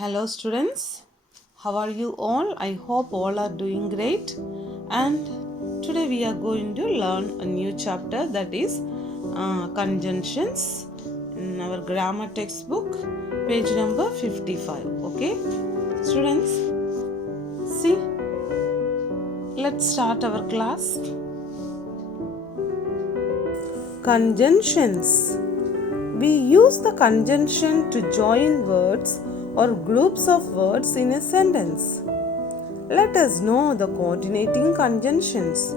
Hello students, how are you all? I hope all are doing great. And today we are going to learn a new chapter, that is conjunctions in our grammar textbook, page number 55. Okay, students, see, let's start our class. Conjunctions. We use the conjunction to join words or groups of words in a sentence. Let us know the coordinating conjunctions.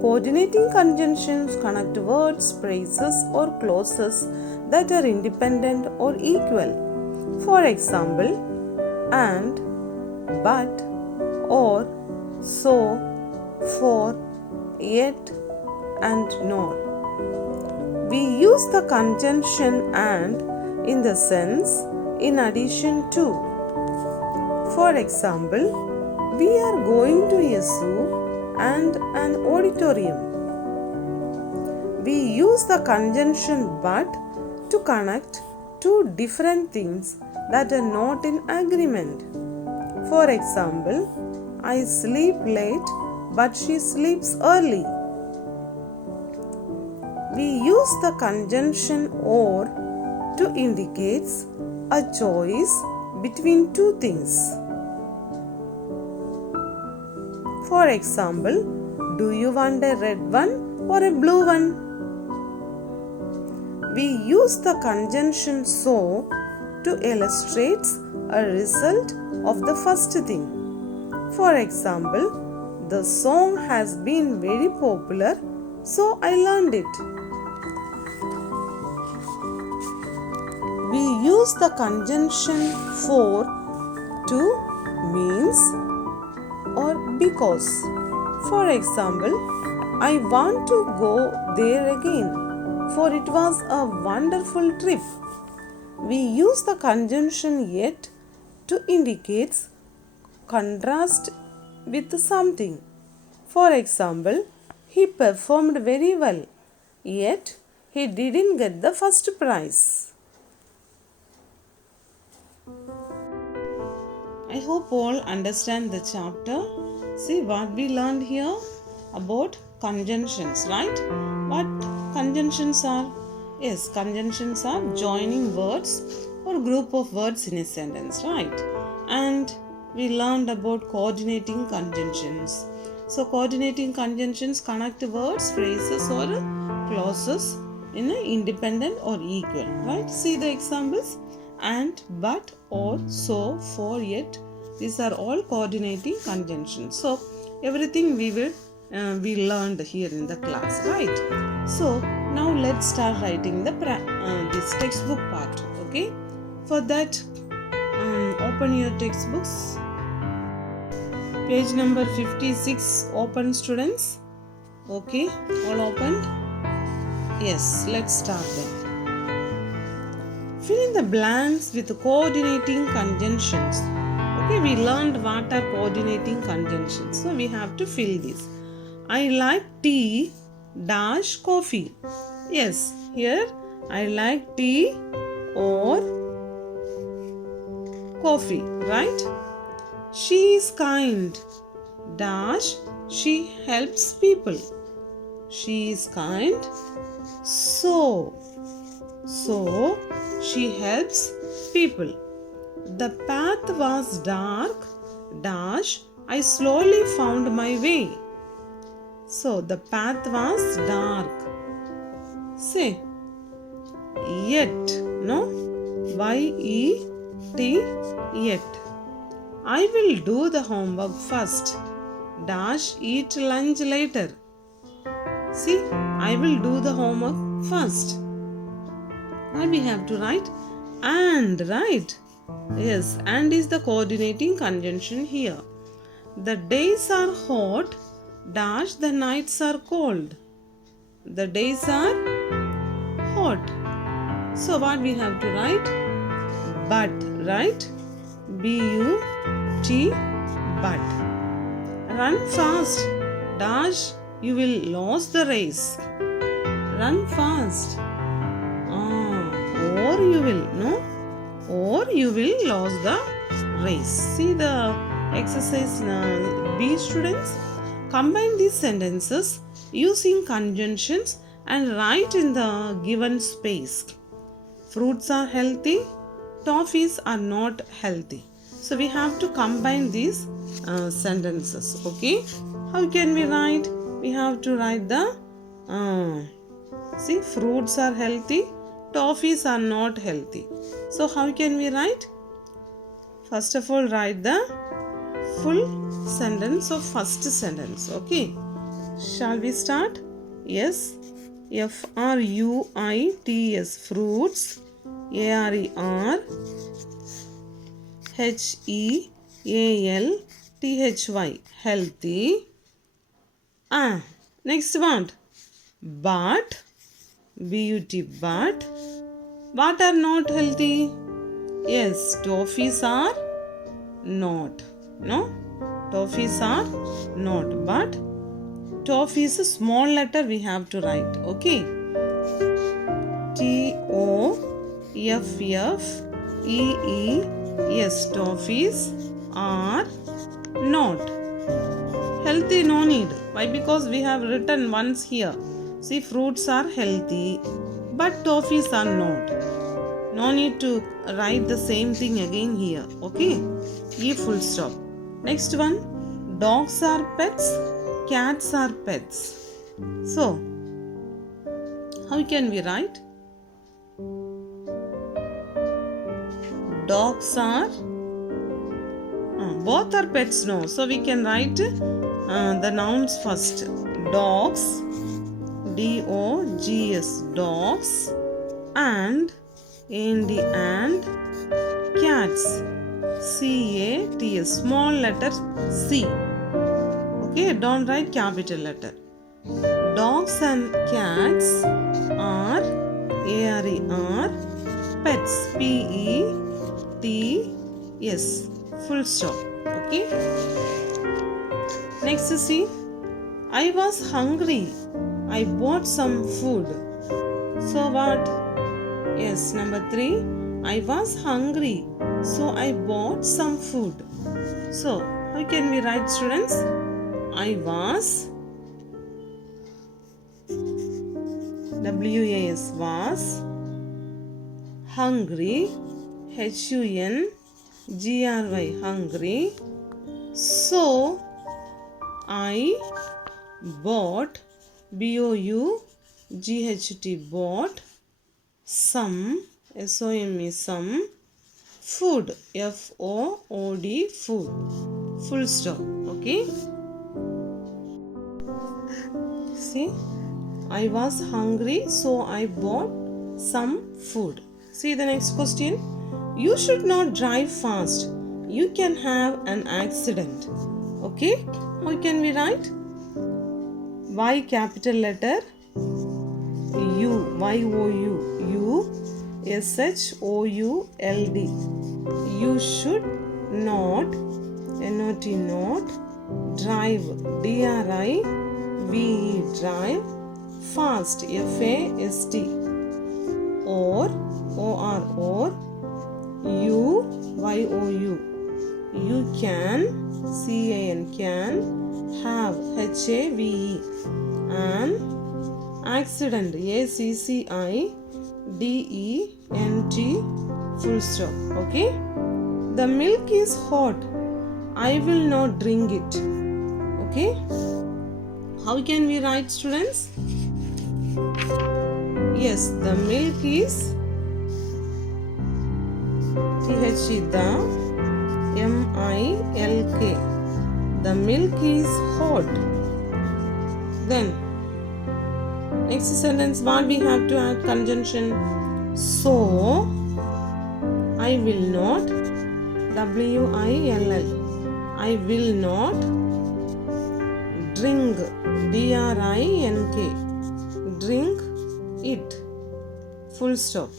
Coordinating conjunctions connect words, phrases, or clauses that are independent or equal. For example, and, but, or, so, for, yet, and nor. We use the conjunction and in the sense in addition to. For example, we are going to a zoo and an auditorium. We use the conjunction but to connect two different things that are not in agreement. For example, I sleep late but she sleeps early. We use the conjunction or to indicate a choice between two things. For example, do you want a red one or a blue one? We use the conjunction so to illustrate a result of the first thing. For example, the song has been very popular, so I learned it. We use the conjunction for to means or because. For example, I want to go there again, for it was a wonderful trip. We use the conjunction yet to indicate contrast with something. For example, he performed very well, yet he didn't get the first prize. I hope all understand the chapter. See what we learned here about conjunctions, right? What conjunctions are? Yes, conjunctions are joining words or group of words in a sentence, right? And we learned about coordinating conjunctions. So coordinating conjunctions connect words, phrases or clauses in an independent or equal, right? See the examples. And, but, or, so, for, yet. These are all coordinating conjunctions. So everything we learned here in the class, right? So now let's start writing this textbook part. Okay. For that, open your textbooks. Page number 56. Open, students. Okay. All opened. Yes. Let's start then. Fill in the blanks with coordinating conjunctions. Okay, we learned what are coordinating conjunctions. So we have to fill this. I like tea dash coffee. Yes, here I like tea or coffee, right? She is kind dash she helps people. She is kind, so she helps people. The path was dark dash I slowly found my way. So the path was dark. Say yet, no? Y-E-T, yet. I will do the homework first dash eat lunch later. See, I will do the homework first. Now we have to write and, right? Yes, and is the coordinating conjunction here. The days are hot dash the nights are cold. The days are hot. So what we have to write? But, right? B-U-T, but. Run fast dash you will lose the race. Run fast. Or you will lose the race. See the exercise B, students. Combine these sentences using conjunctions and write in the given space. Fruits are healthy, toffees are not healthy. So we have to combine these sentences. Okay, how can we write? We have to write the see, fruits are healthy, toffees are not healthy. So how can we write? First of all, write the full sentence of first sentence. Okay, shall we start? Yes. Fruits, fruits. Healthy, healthy. Next one. But, but. What are not healthy? Yes, toffees are not. No, toffees are not. But toffee is a small letter we have to write. Okay. Toffees. Toffees are not healthy. No need. Why? Because we have written once here. See, fruits are healthy, but toffees are not. No need to write the same thing again here. Okay. Give full stop. Next one. Dogs are pets, cats are pets. So, how can we write? Dogs are both are pets. No, so we can write the nouns first. Dogs, dogs, dogs, and and cats, cats, small letter C. Okay, don't write capital letter. Dogs and cats are pets, pets. Full stop. Okay. Next, see. I was hungry. I bought some food. So what? Yes, number 3. I was hungry, so I bought some food. So, how can we write, students? I was, was, hungry, hungry, hungry. So, I bought, bought, some, some, food, food, food. Full stop. Okay. See, I was hungry, so I bought some food. See the next question. You should not drive fast. You can have an accident. Okay. How can we write? Y capital letter, U, Y-O-U, U, S-H-O-U-L-D. You should not, N-O-T, not, drive, D-R-I-V-E, drive, fast, F-A-S-T, or, O-R, U, Y-O-U, you can, C-A-N, can, have, H-A-V-E, an accident, A-C-C-I-D-E-N-T, full stop. Okay. The milk is hot. I will not drink it. Okay. How can we write, students? Yes, the milk is T-H-E, the M-I-L-K. The milk is hot. Then, next sentence, what we have to add? Conjunction. So, I will not, W-I-L-L, I will not drink, D-R-I-N-K, drink it. Full stop.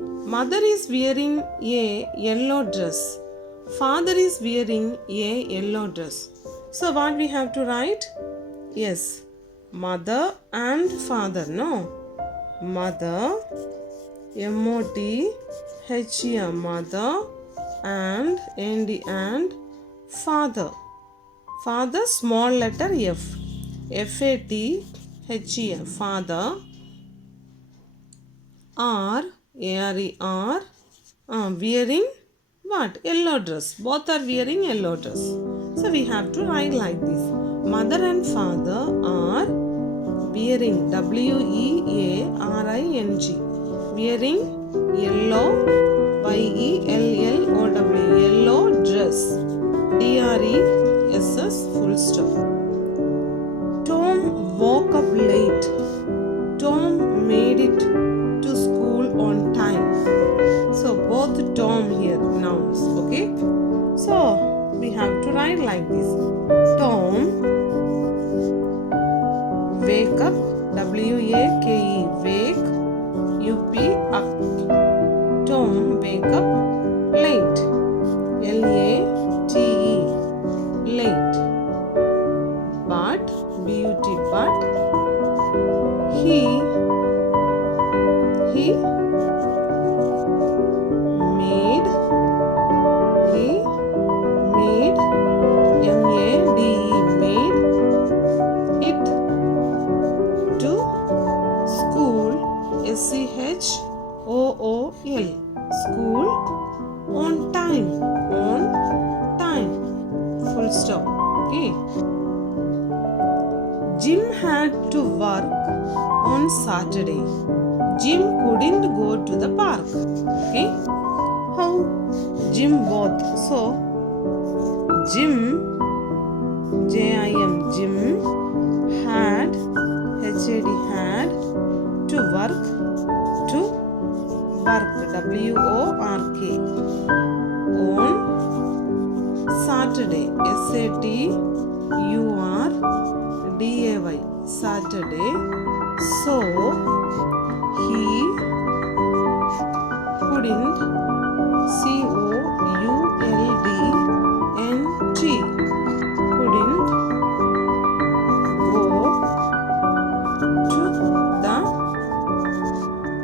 Mother is wearing a yellow dress. Father is wearing a yellow dress. So what we have to write? Yes, mother and father. No, mother, M-O-T-H-E-R, mother, and father. Father, small letter F. F-A-T-H-E-R. Father. R, A-R-E-R. Wearing what? Yellow dress. Both are wearing yellow dress. So we have to write like this. Mother and father are wearing, W-E-A-R-I-N-G. Wearing yellow, Y-E-L-L-O-W. Yellow dress. D-R-E-S-S full stop. Tom woke up late. Tom made it to school on time. So both Tom here nouns, okay? So we have to write like this. Tom wake up, W-A-K-E, wake, U-P, up. Tom wake up late, L-A-T-E, late. But, B-U-T, but, he made, M-A-D-E, made it to school, S-C-H-O-O-L, school on time, full stop, okay. Jim had to work on Saturday. Jim couldn't go to the park, okay. How? Jim both. So Jim, J-I-M, Jim had, H-A-D, had to work, W-O-R-K, on Saturday, S-A-T-U-R-D-A-Y, Saturday. So he couldn't, C-O-U-L-D-N-T, couldn't go to the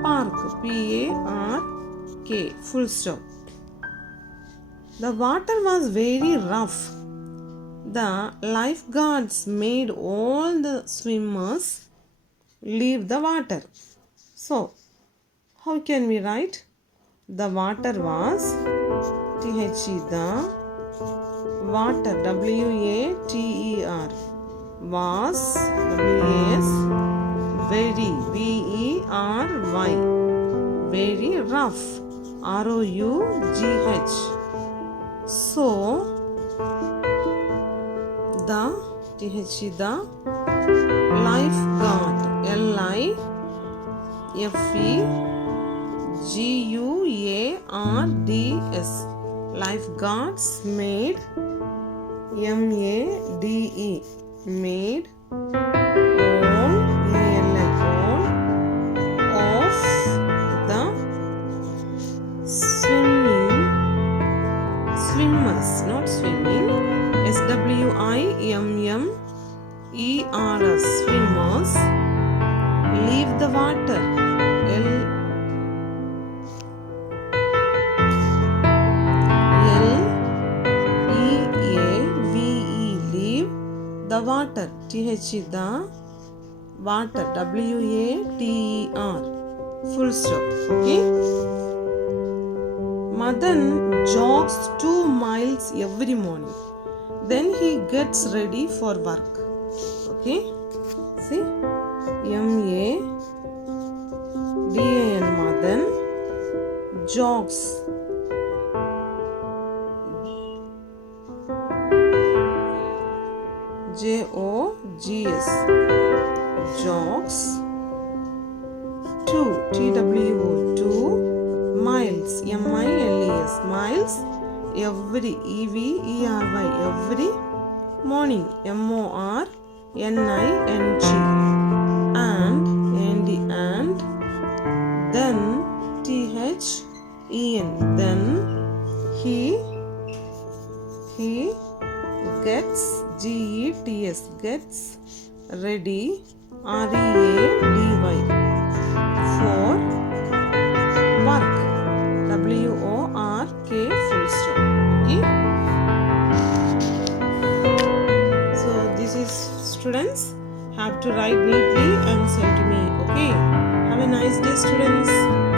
park, P-A-R-K, full stop. The water was very rough. The lifeguards made all the swimmers leave the water. So, how can we write? The water was, T-H-E, the water, W-A-T-E-R, was, W-A-S, very, V-E-R-Y, very rough, R-O-U-G-H. So, the, T-H-E, the lifeguard, L-I-F-E-G-U-A-R-D-S, lifeguards made, M-A-D-E, made all, A-L-L, all of the swimmers, not swimming, S-W-I-M-M-E-R-S, swimmers, leave the water, L-E-A-V-E, leave the water, T-H-E, the water, W-A-T-E-R, full stop, okay. Madan jogs 2 miles every morning. Then he gets ready for work. Okay. See. M-A-D-A-N, Madan jogs. J-O-G-S. Jogs. 2. T-W-O. 2 miles. M-I-L-E-S. Miles. Every, E-V-E-R-Y, every morning, M-O-R-N-I-N-G, and then, T-H-E-N, then he gets, G-E-T-S, gets ready, R-E-A-D-Y, for work, W-O-R-K, full stop. students have to write neatly and sentence